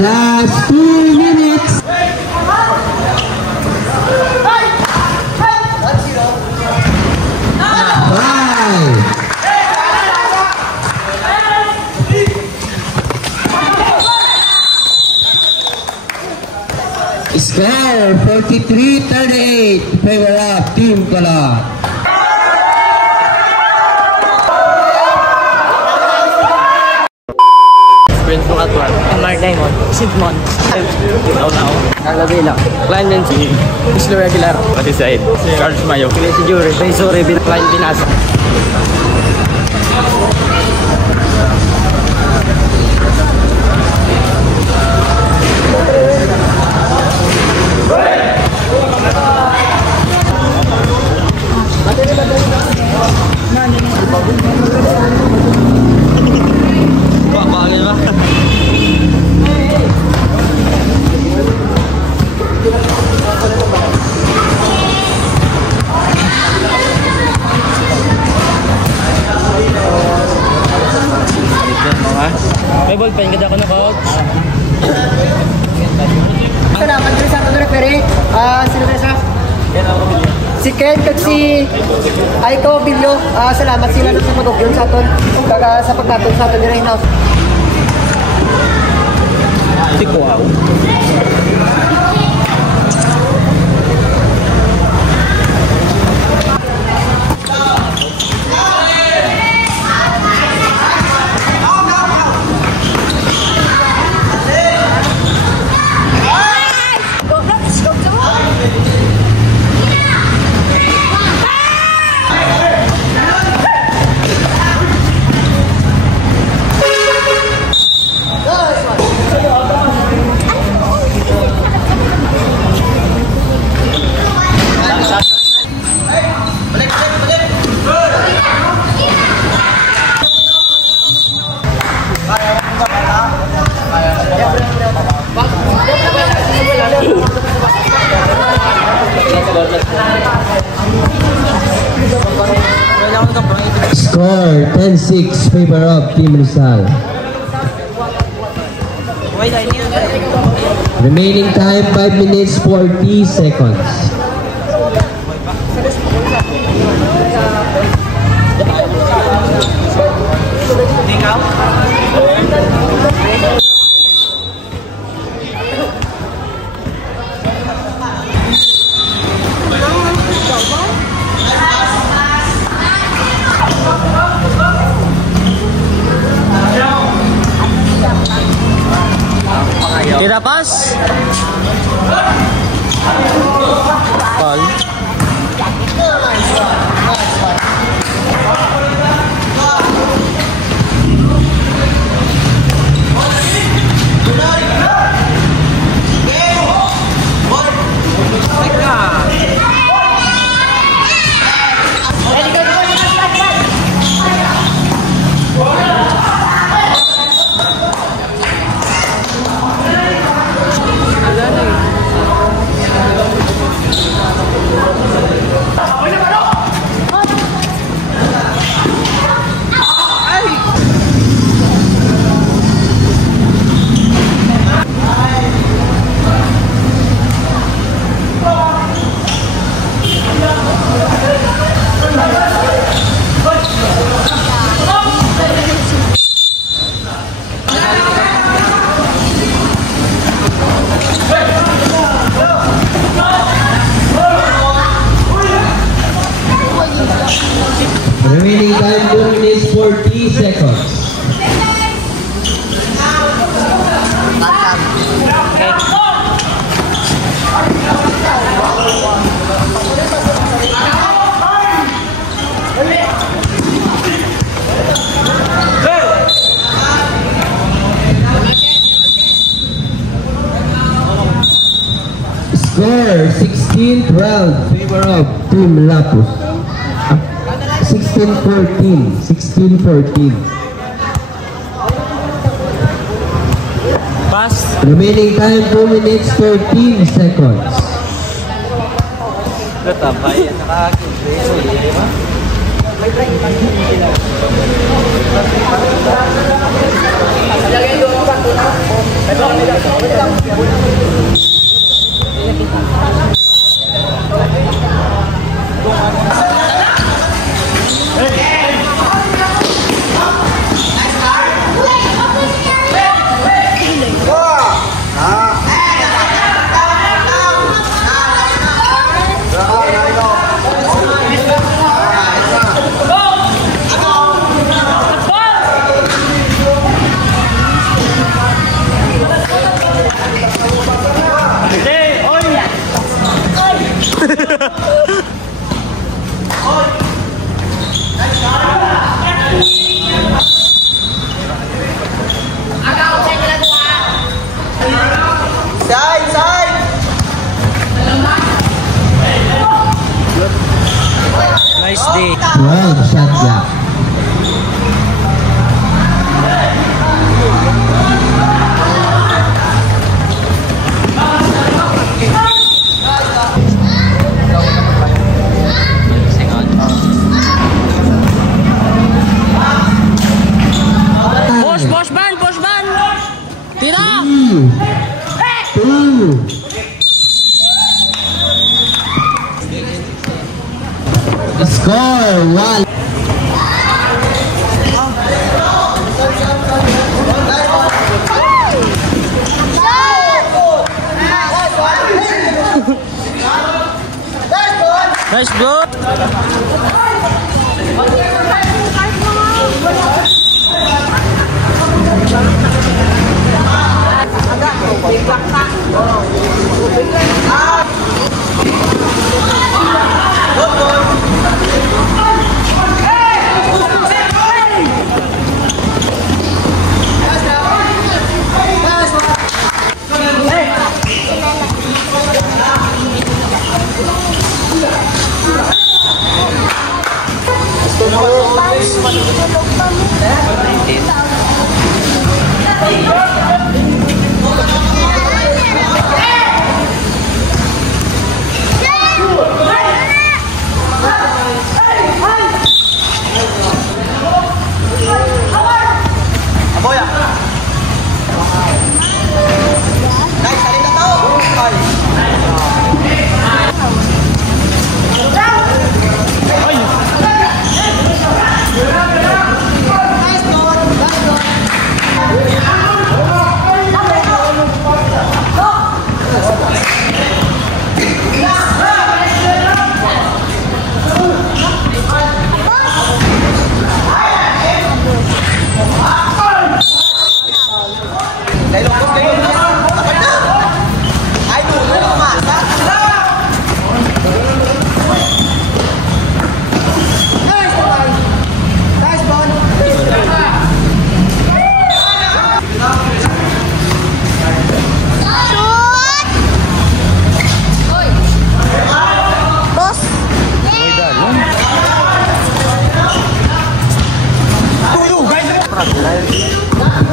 Last 2 minutes. Score 43-38 favor of Team Kalat. Friends mo katwan. Mark Diamond. Sidmon. Now. Carla Vela. Klein Benzi. Islo Regular. Pati Said. Charles Mayo. Kili si Jury. Sorry. Klein Binasa. May ballpen, ganda ako na coach. Salamat rin sa ato na referee. Sino na siya? Si Ken at si Aiko Bilyo. Salamat sila sa pag-ogyon sa aton. Sa pagkatong sa aton nila in-house. Si Kuaw. Score 10-6 favor of Team Rizal. Remaining time 5 minutes 40 seconds. Tira pas. Ball. Remaining time 2 minutes 40 seconds. Score 16-12 favor of Team Lapus. 16-14. 16-14. Pass. Remaining time 2 minutes 13 seconds. Ito, tayo nakakita. Nice day. Well, shot block. Push ban! Tira! 2. Score 1. Nice blow!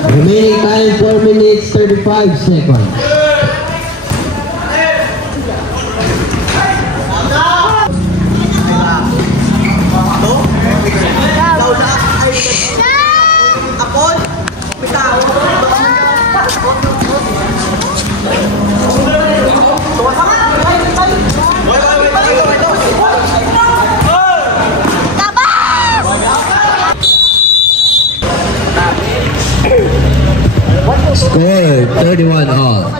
Remaining time 4 minutes 35 seconds. Score 31 all.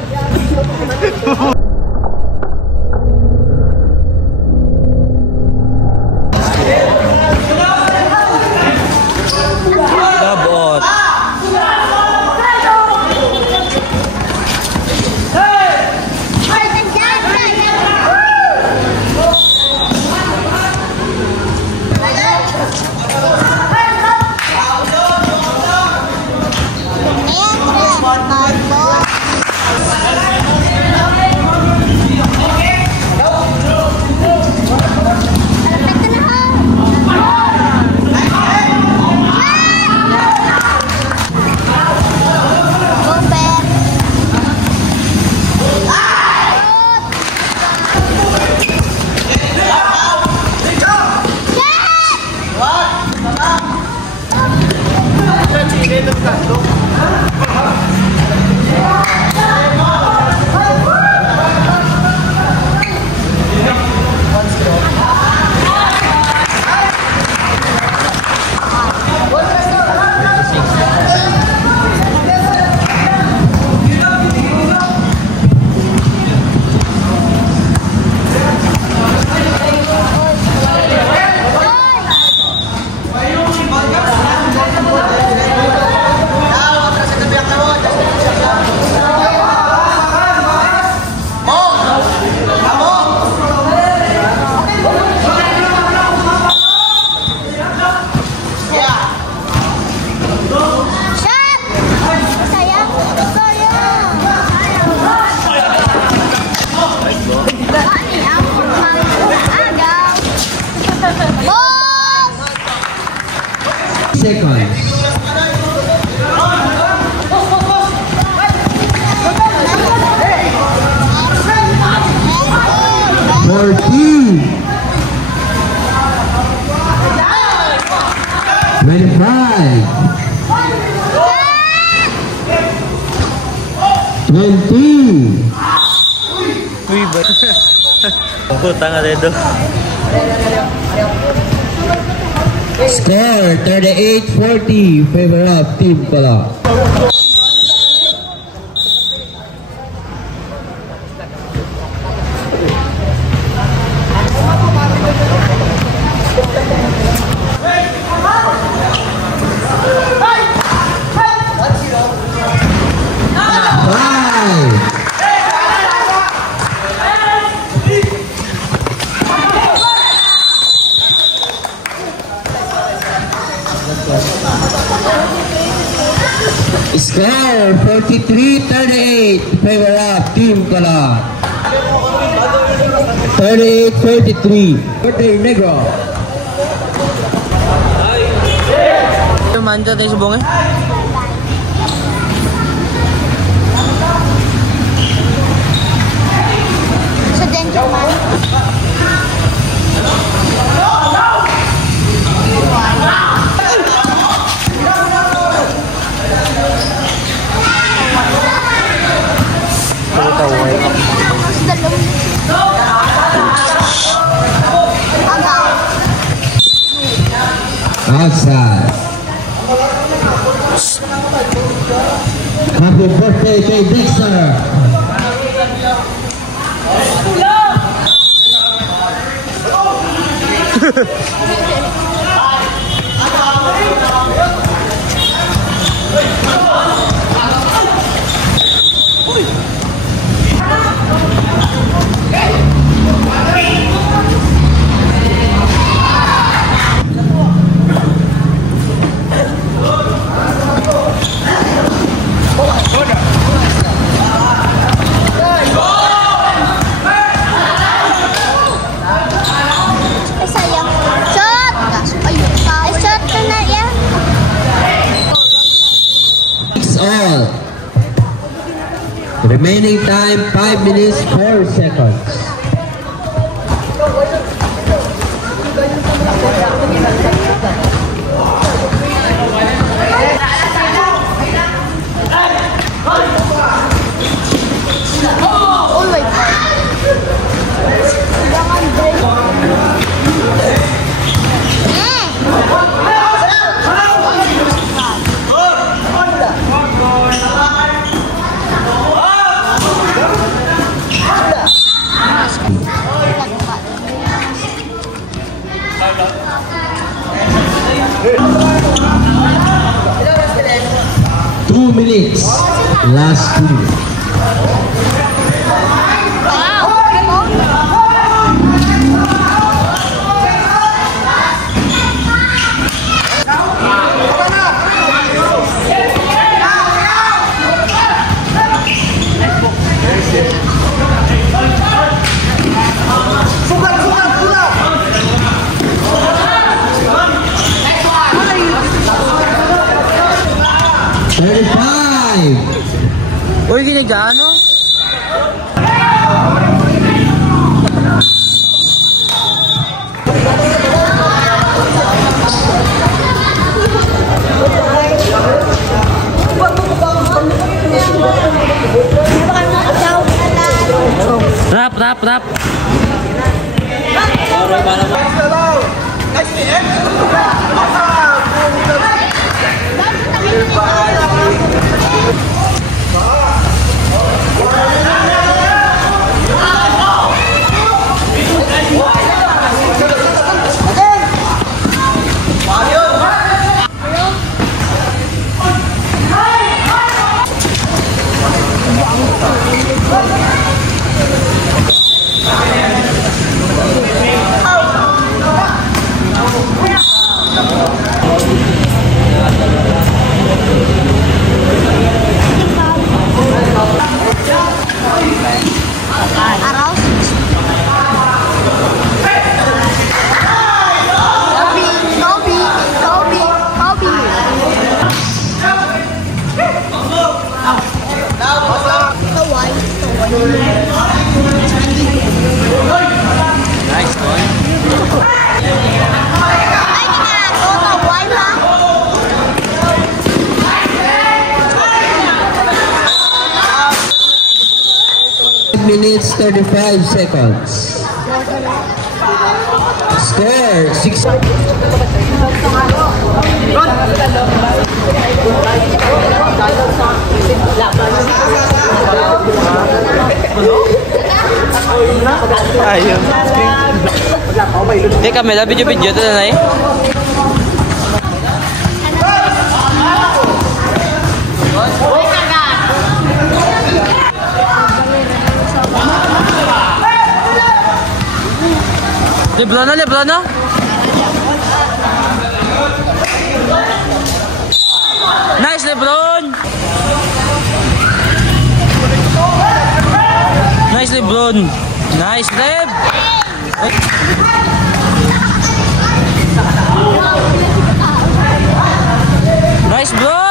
Dabot. Seconds. 14. 25. 20. Uy, ba? Puta nga dedo. Score 38-40. Favor of Team Color. Score 43-38. Favor of Team Color. 38-43. Montenegro. Manja tayo sa bunga. Sa danger man. Outside. Happy birthday kay Dexter. Sayang. Shot! Ayun. Shot ka na yan. All. Remaining time 5 minutes 4 seconds. Oh my God. Jangan break. Two minutes. Last 2. Uy, ginigano? rap. Minutes 35 seconds. Score 6. Ayun. Teka, may video-video ito na eh. Lebron na. Nice, Lebron. Nice, Lebron. Nice, Leb. Nice, Bron.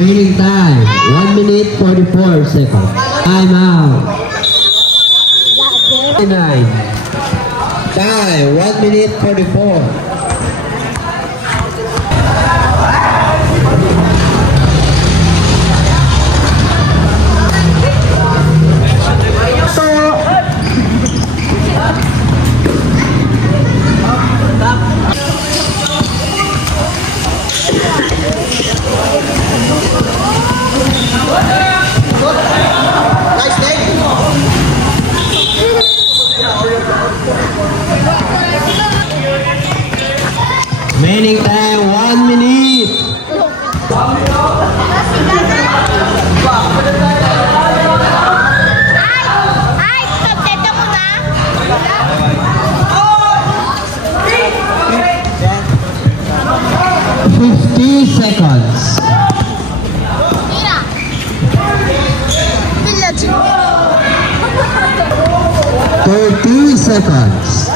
Remaining time 1 minute 44 seconds. Time out. 9. Time 1 minute 44. Remaining time 1 minute. Ay, pagkita mo na. 50 seconds. Mira. Village. 30 seconds.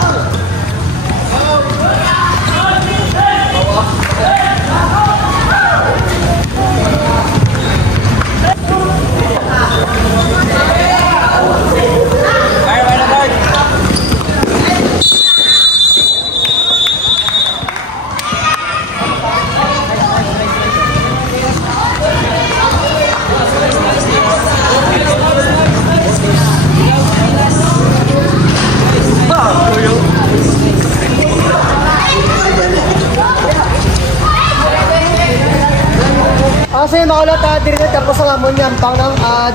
Kasi makulat diri na tapos ang amon niya pang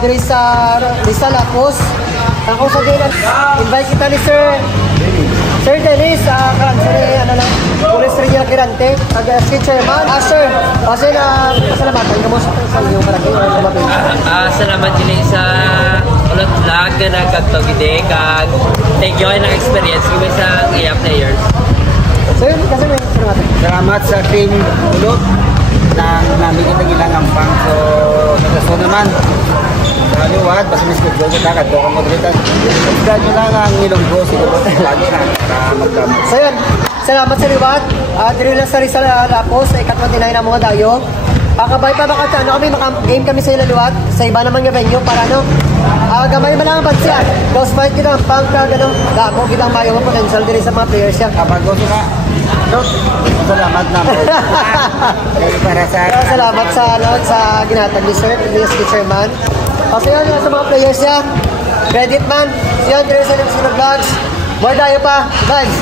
diri sa Rizal Apos. Ako sa din invite kita ni Sir Dennis Kansere ano lang Police Regional Kirante SK Chairman. Sir, kasi na pasalamatan ka mo sa inyong kalaki Salamat din sa ulat vlog na nagkagtog ide kag thank you ng experience kami sa iya players. So yun, kasi may salamat. Salamat sa team Ulot na namigit ang ilang ampang. So, nagkaso naman. Kaliwat, basta may school goal ka kagad. Kung magritan, nagdaan nyo lang ang ilonggo. Siguro sa lagi na para magkamot. So yun, salamat sa liwat. Dito lang sa Rizal Lapos, sa ikat-29 na mga dayo. Kabay pa baka ano kami, game kami sa ilaliwat, sa iba naman yung venue para ano, gamay man lang ang bansiya. Close fight kita, pangka, gano'n, dako kitang mayong potential din sa mga players yan. Kapag gusto ka, salamat na po. Para sa... Salamat sa, ano, sa ginatag ni Sir, ni Chairman. Kasi yun, sa mga players niya, credit man, yun, Teresa Vlogs, more tayo pa, guys.